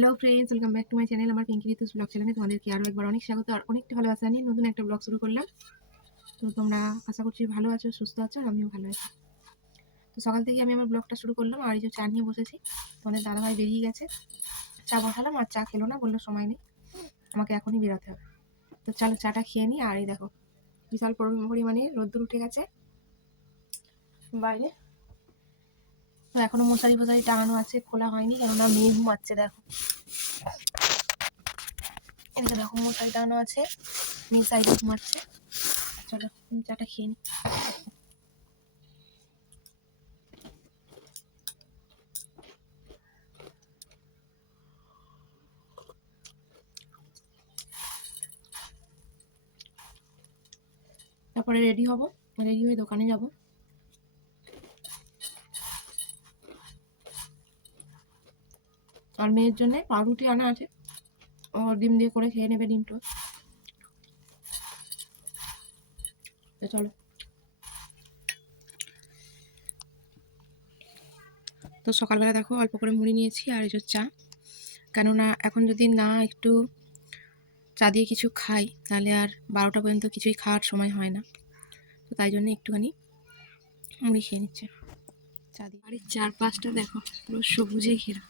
Hello friends welcome back to my channel আমার Pinky ঋতুস blog চ্যানেলে তোমাদেরকে আরও একবার অনেক স্বাগত আর অনেকটা ভালো ভালোবাসা নিয়ে নতুন একটা ব্লগ শুরু করলাম। তো তোমরা আশা করছি ভালো আছো, সুস্থ আছো আর আমিও ভালো আছি। তো সকাল থেকে আমি আমার ব্লগটা শুরু করলাম আর এই যে চা নিয়ে বসেছি। তোমাদের দাদাভাই বেরিয়ে গেছে। চা বসালাম আর চা খেলো না, বলল সময় নেই। আমাকে এখনই বেরোতে হবে। তো চলো চাটা খেয়ে নিই। আর এই দেখো, বিশাল পরি- পরিমাণে রোদ্দুর উঠে গেছে। বাইরে তো এখনও মশারি ফশারি টাঙানো আছে, খোলা হয়নি, কেননা মেয়ে ঘুমাচ্ছে, দেখো। এদিকে দেখো মশারি টাঙানো আছে, মেয়ে সাইডে ঘুমাচ্ছে। চলো চাটা খেয়ে তারপরে রেডি হব রেডি হয়ে দোকানে যাব। আর মেয়ের জন্য পাউরুটি আনা আছে। ও ডিম দিয়ে করে খেয়ে নেবে ডিমটা তো চলো। তো সকালবেলা দেখো অল্প করে মুড়ি নিয়েছি আর এই চা। কেননা এখন যদি না একটু চা দিয়ে কিছু খাই, তাহলে আর বারোটা পর্যন্ত কিছুই খাওয়ার সময় হয় না। তো তাই জন্য একটুখানি মুড়ি খেয়ে নিচ্ছে। চা দিয়ে। বাড়ির চারপাশটা দেখো পুরো সবুজে ঘেরা।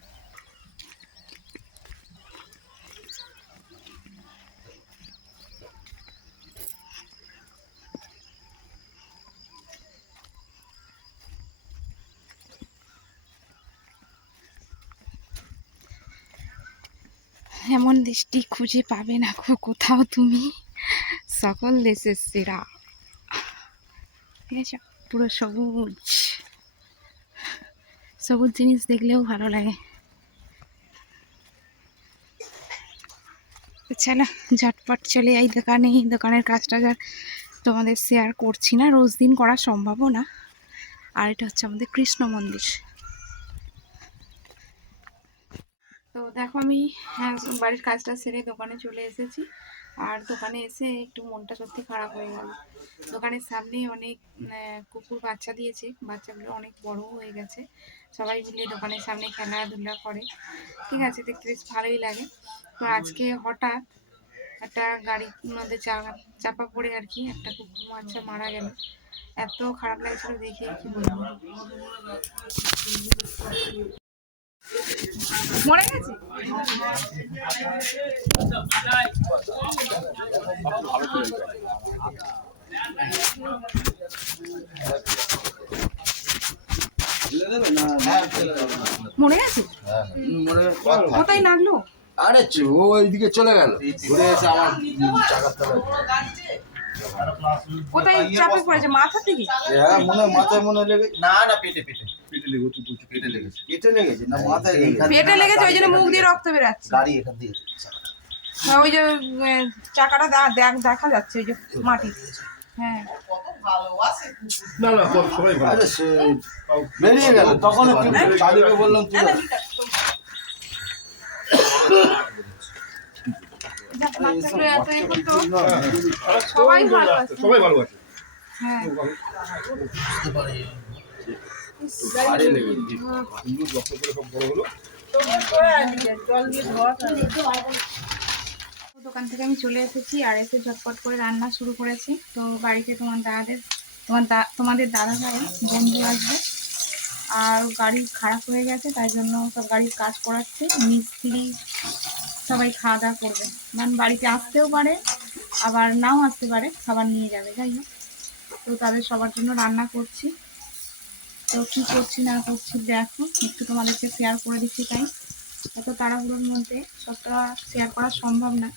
এমন দেশটি খুঁজে পাবে না গো, কোথাও তুমি। সকল দেশের সেরা। ঠিক আছে? পুরো সবুজ। সবুজ জিনিস দেখলেও ভালো লাগে। চলো, ঝটপট চলে যাই দোকানে। দোকানের কাজটা আর তোমাদের শেয়ার করছি না। রোজ দিন করা সম্ভবও না। আর এটা হচ্ছে আমাদের কৃষ্ণ মন্দির। তো দেখো আমি হ্যাঁ, বাড়ির কাজটা সেরে দোকানে চলে এসেছি। আর দোকানে এসে একটু মনটা সত্যি খারাপ হয়ে গেল। দোকানের সামনে অনেক কুকুর বাচ্চা দিয়েছে। বাচ্চাগুলো অনেক বড় হয়ে গেছে। সবাই মিলে দোকানের সামনে খেলাধুলা করে। ঠিক আছে দেখতে বেশ ভালোই লাগে। তো আজকে হঠাৎ একটা গাড়ির মধ্যে চা- চাপা পড়ে আর কি একটা কুকুর বাচ্চা মারা গেল। এত খারাপ লাগছিল দেখে কি বলব। মরে গেছে? মরে গেছে? কোথায় লাগল? আরে চো ওইদিকে চলে গেল। ঘুরে এসে আমার কোথায় চাপে পড়েছে? মাথা থেকে? হ্যাঁ মনে হয় মাথায় মনে হয় লেগে না না পেটে পেটে। পেটে লেগেছে। পেটে লেগেছে না মাথায় পেটে লেগেছে ওই জন্য মুখ দিয়ে রক্ত বেরাচ্ছে গাড়ি এখান দিয়ে হ্যাঁ, ওই যে চাকাটা দেখ- দেখা যাচ্ছে ওই যে মাটি। হ্যাঁ। না না সবাই ভালো। বেরিয়ে গেল তখন চাঁদিকে বললাম তুই সবাই ভালো আছে। সবাই ভালো আছে। হ্যাঁ। দোকান থেকে আমি চলে এসেছি আর এসে ঝটপট করে রান্না শুরু করেছি। তো বাড়িতে তোমার দাদাদের তোমার দা তোমাদের দাদা ভাই বন্ধু আসবে। আর গাড়ি খারাপ হয়ে গেছে তাই জন্য সব গাড়ির কাজ করাচ্ছে। মিস্ত্রি সবাই খাওয়া দাওয়া করবে। মানে বাড়িতে আসতেও পারে আবার নাও আসতে পারে খাবার নিয়ে যাবে যাই হোক। তো তাদের সবার জন্য রান্না করছি। তো কী করছি, না করছি, দেখো, একটু তোমাদেরকে শেয়ার করে দিচ্ছি তাই। এত তাড়াহুড়োর মধ্যে সবটা শেয়ার করা সম্ভব না।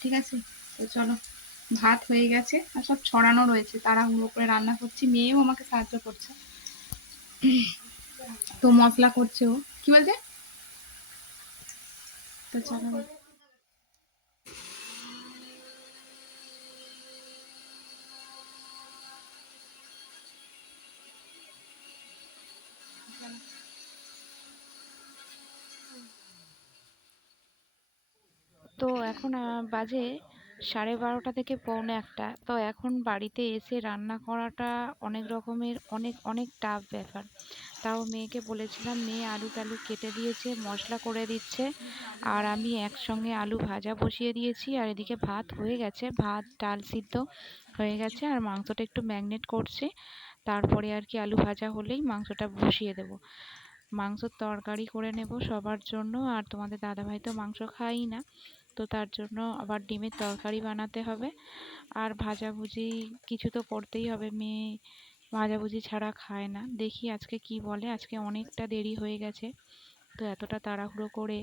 ঠিক আছে? তো চলো, ভাত হয়ে গেছে আর সব ছড়ানো রয়েছে। তাড়াহুড়ো করে রান্না করছি। মেয়েও আমাকে সাহায্য করছে। তো মশলা করছে ও। কি বলছে? তো চলো তো এখন বাজে সাড়ে বারোটা থেকে পৌনে একটা। তো এখন বাড়িতে এসে রান্না করাটা অনেক রকমের, অনেক অনেক টাফ ব্যাপার। তাও মেয়েকে বলেছিলাম, মেয়ে আলু টালু কেটে দিয়েছে, মশলা করে দিচ্ছে, আর আমি একসঙ্গে আলু ভাজা বসিয়ে দিয়েছি, আর এদিকে ভাত হয়ে গেছে। ভাত, ডাল সিদ্ধ হয়ে গেছে, আর মাংসটা একটু ম্যাগনেট করছে। তারপরে আর কি আলু ভাজা হলেই মাংসটা বসিয়ে দেবো। মাংসর তরকারি করে নেব সবার জন্য, আর তোমাদের দাদাভাই তো মাংস খায়ই না। তো তার জন্য আবার ডিমের তরকারি বানাতে হবে। আর ভাজাভুজি কিছু তো করতেই হবে। মেয়ে ভাজাভুজি ছাড়া খায় না। দেখি আজকে কি বলে। আজকে অনেকটা দেরি হয়ে গেছে। তো এতটা তাড়াহুড়ো করে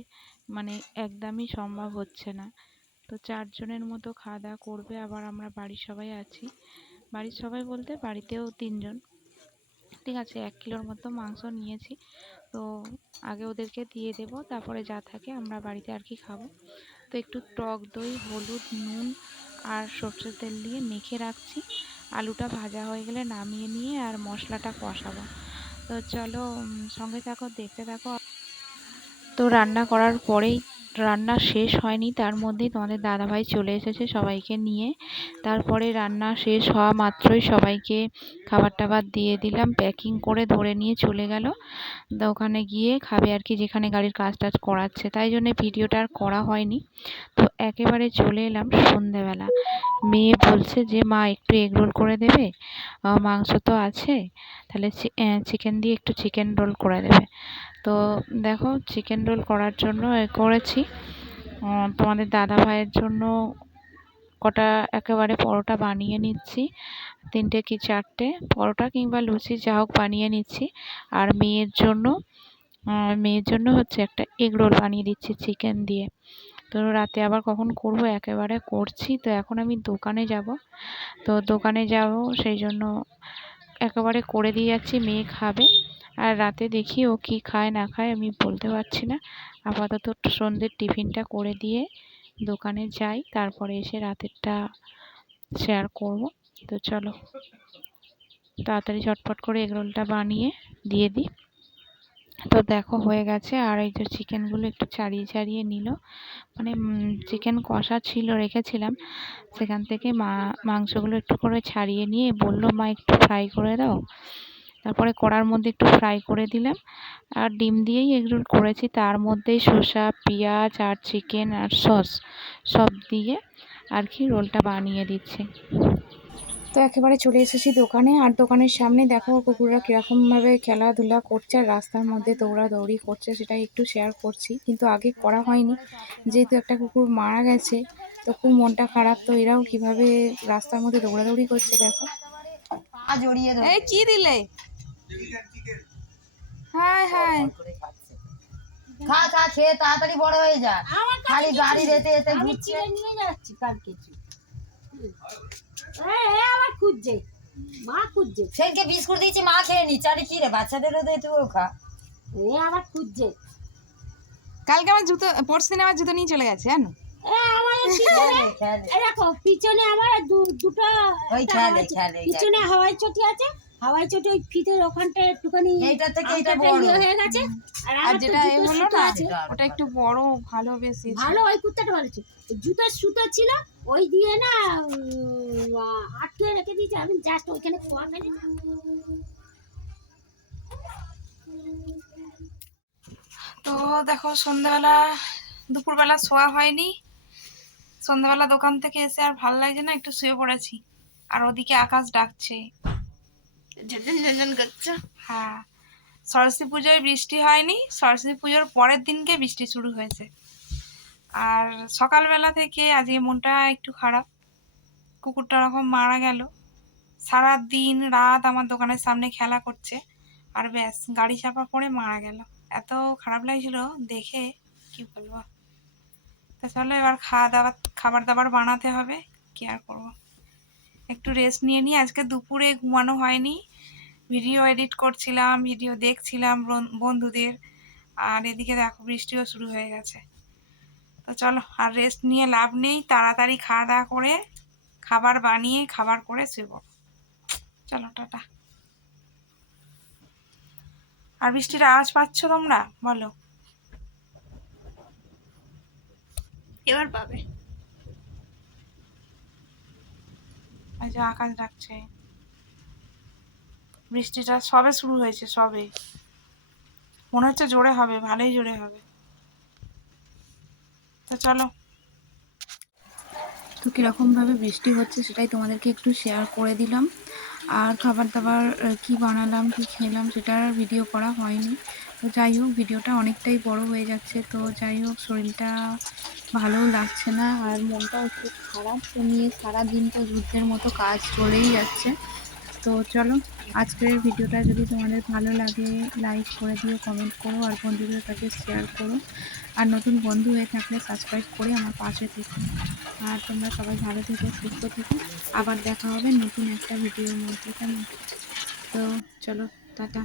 মানে একদমই সম্ভব হচ্ছে না। তো চারজনের মতো খাওয়া দাওয়া করবে। আবার আমরা বাড়ির সবাই আছি। বাড়ির সবাই বলতে বাড়িতেও তিনজন। ঠিক আছে, এক কিলোর মতো মাংস নিয়েছি। তো আগে ওদেরকে দিয়ে দেব। তারপরে যা থাকে আমরা বাড়িতে আর কি খাব। একটু টক দই, হলুদ, নুন আর সর্ষের তেল দিয়ে মেখে রাখছি। আলুটা ভাজা হয়ে গেলে নামিয়ে নিয়ে আর মশলাটা কষাবো। তো চলো সঙ্গে থাকো, দেখতে থাকো। তো রান্না করার পরেই রান্না শেষ হয়নি, তার মধ্যেই তোমাদের দাদাভাই চলে এসেছে সবাইকে নিয়ে। তারপরে রান্না শেষ হওয়া মাত্রই সবাইকে খাবার টাবার দিয়ে দিলাম প্যাকিং করে ধরে নিয়ে চলে গেল। ওখানে গিয়ে খাবে আর কি, যেখানে গাড়ির কাজ টাজ করাচ্ছে, তাই জন্য ভিডিওটা আর করা হয়নি। তো একেবারে চলে এলাম সন্ধেবেলা। মেয়ে বলছে যে, মা, একটু এগরোল করে দেবে? মাংস তো আছে। তাহলে চিকেন দিয়ে একটু চিকেন রোল করে দেবে। তো দেখো চিকেন রোল করার জন্য করেছি। তোমাদের দাদা ভাইয়ের জন্য কটা একেবারে পরোটা বানিয়ে নিচ্ছি। তিনটে কি চারটে পরোটা কিংবা লুচি, যা হোক বানিয়ে নিচ্ছি। আর মেয়ের জন্য মেয়ের জন্য হচ্ছে একটা এগ রোল বানিয়ে দিচ্ছি চিকেন দিয়ে। তো রাতে আবার কখন করব? একেবারে করছি। তো এখন আমি দোকানে যাব। তো দোকানে যাব, সেই জন্য একেবারে করে দিয়ে যাচ্ছি, মেয়ে খাবে। আর রাতে দেখি ও কি খায়, না খায়, আমি বলতে পারছি না। আপাতত সন্ধ্যের টিফিনটা করে দিয়ে দোকানে যাই। তারপরে এসে রাতেরটা শেয়ার করব। তো চলো, তাড়াতাড়ি ঝটপট করে এগরোলটা বানিয়ে দিয়ে দিই। তো দেখো হয়ে গেছে। আর এই যে চিকেনগুলো একটু ছাড়িয়ে ছাড়িয়ে নিল। মানে চিকেন কষা ছিল, রেখেছিলাম। সেখান থেকে মা, মাংসগুলো একটু করে ছাড়িয়ে নিয়ে বলল, মা, একটু ফ্রাই করে দাও। তারপরে কড়ার মধ্যে একটু ফ্রাই করে দিলাম। আর ডিম দিয়েই এগরোল করেছি। তার মধ্যেই শসা, পেঁয়াজ আর চিকেন আর সস সব দিয়ে আর কি রোলটা বানিয়ে দিচ্ছি। তো একেবারে চলে এসেছি দোকানে। আর দোকানের সামনে দেখো কুকুররা কীরকমভাবে খেলাধুলা করছে আর রাস্তার মধ্যে দৌড়াদৌড়ি করছে সেটা একটু শেয়ার করছি। কিন্তু আগে করা হয়নি। যেহেতু একটা কুকুর মারা গেছে তো খুব মনটা খারাপ। তো এরাও কীভাবে রাস্তার মধ্যে দৌড়াদৌড়ি করছে দেখো। জড়িয়ে ধরে এই কি দিলে? হাই হাই খা খা খেয়ে তাড়াতাড়ি বড় হয়ে যা। খালি গাড়ি যেতে যেতে ঘুরছে। নিয়ে যাচ্ছি খুঁজছে মা খুঁজছে। সেদিনকে বিস্কুট দিয়েছি মা খেয়ে নিচ্ছে। আরে কি রে বাচ্চাদেরও দে তুইও খা এ আবার খুঁজছে। কালকে আমার জুতো পরশু দিন আমার জুতো নিয়ে চলে গেছে জানো? এ আমার পিছনে আমার দু- দুটো পিছনে হাওয়াই চটি আছে হাওয়াই চটি ওই ফিতের ওখানটা একটুখানি থেকে এইটা বড়। ইয়ে হয়ে গেছে আর যেটা এ জুতোর হলো না ওটা একটু বড় ভালো বেশি ভালো ওই কুর্তাটা ভালো ছিল। জুতোর সুতো ছিল ওই দিয়ে না আটকে রেখে দিয়েছে আমি জাস্ট ওইখানে খোয়া মেরে তো দেখো সন্ধ্যাবেলা দুপুরবেলা শোয়া হয়নি। সন্ধ্যাবেলা দোকান থেকে এসে আর ভালো লাগছে না একটু শুয়ে পড়েছি। আর ওদিকে আকাশ ডাকছে। ঝনঝন করছে হ্যাঁ সরস্বতী পুজোয় বৃষ্টি হয়নি সরস্বতী পুজোর পরের দিনকে বৃষ্টি শুরু হয়েছে আর সকালবেলা থেকে আজকে মনটা একটু খারাপ কুকুরটা ওরকম মারা গেল সারা দিন রাত আমার দোকানের সামনে খেলা করছে আর ব্যাস গাড়ি চাপা পড়ে মারা গেল এত খারাপ লাগছিল দেখে কি বলব তা চলো এবার খাওয়া দাওয়া খাবার দাবার বানাতে হবে কি আর করব একটু রেস্ট নিয়ে নিই আজকে দুপুরে ঘুমানো হয়নি ভিডিও এডিট করছিলাম ভিডিও দেখছিলাম বন- বন্ধুদের। আর এদিকে দেখো বৃষ্টিও শুরু হয়ে গেছে। তো চলো আর রেস্ট নিয়ে লাভ নেই তাড়াতাড়ি খাওয়া দাওয়া করে খাবার বানিয়ে খাবার করে পড়ো। চলো টাটা। আর বৃষ্টির আওয়াজ পাচ্ছ তোমরা? বলো। এবার পাবে। যে আকাশ ডাকছে। বৃষ্টিটা সবে শুরু হয়েছে, সবে। মনে হচ্ছে জোরে হবে, ভালোই জোরে হবে। তো চলো। তো কীরকমভাবে বৃষ্টি হচ্ছে সেটাই তোমাদেরকে একটু শেয়ার করে দিলাম। আর খাবার দাবার কি বানালাম, কি খেলাম সেটার ভিডিও করা হয়নি। তো যাই হোক ভিডিওটা অনেকটাই বড় হয়ে যাচ্ছে। তো যাই হোক, শরীরটা ভালো লাগছে না আর মনটাও একটু খারাপ। নিয়ে সারাদিন তো যুদ্ধের মতো কাজ চলেই যাচ্ছে। তো চলো, আজকের ভিডিওটা যদি তোমাদের ভালো লাগে লাইক করে দিও কমেন্ট করো, আর বন্ধুদের কাছে শেয়ার করো। আর নতুন বন্ধু হয়ে থাকলে সাবস্ক্রাইব করে আমার পাশে থেকো। আর তোমরা সবাই ভালো থেকো, সুস্থ থেকো। আবার দেখা হবে নতুন একটা ভিডিওর মধ্যে কেমন তো চলো, টাটা।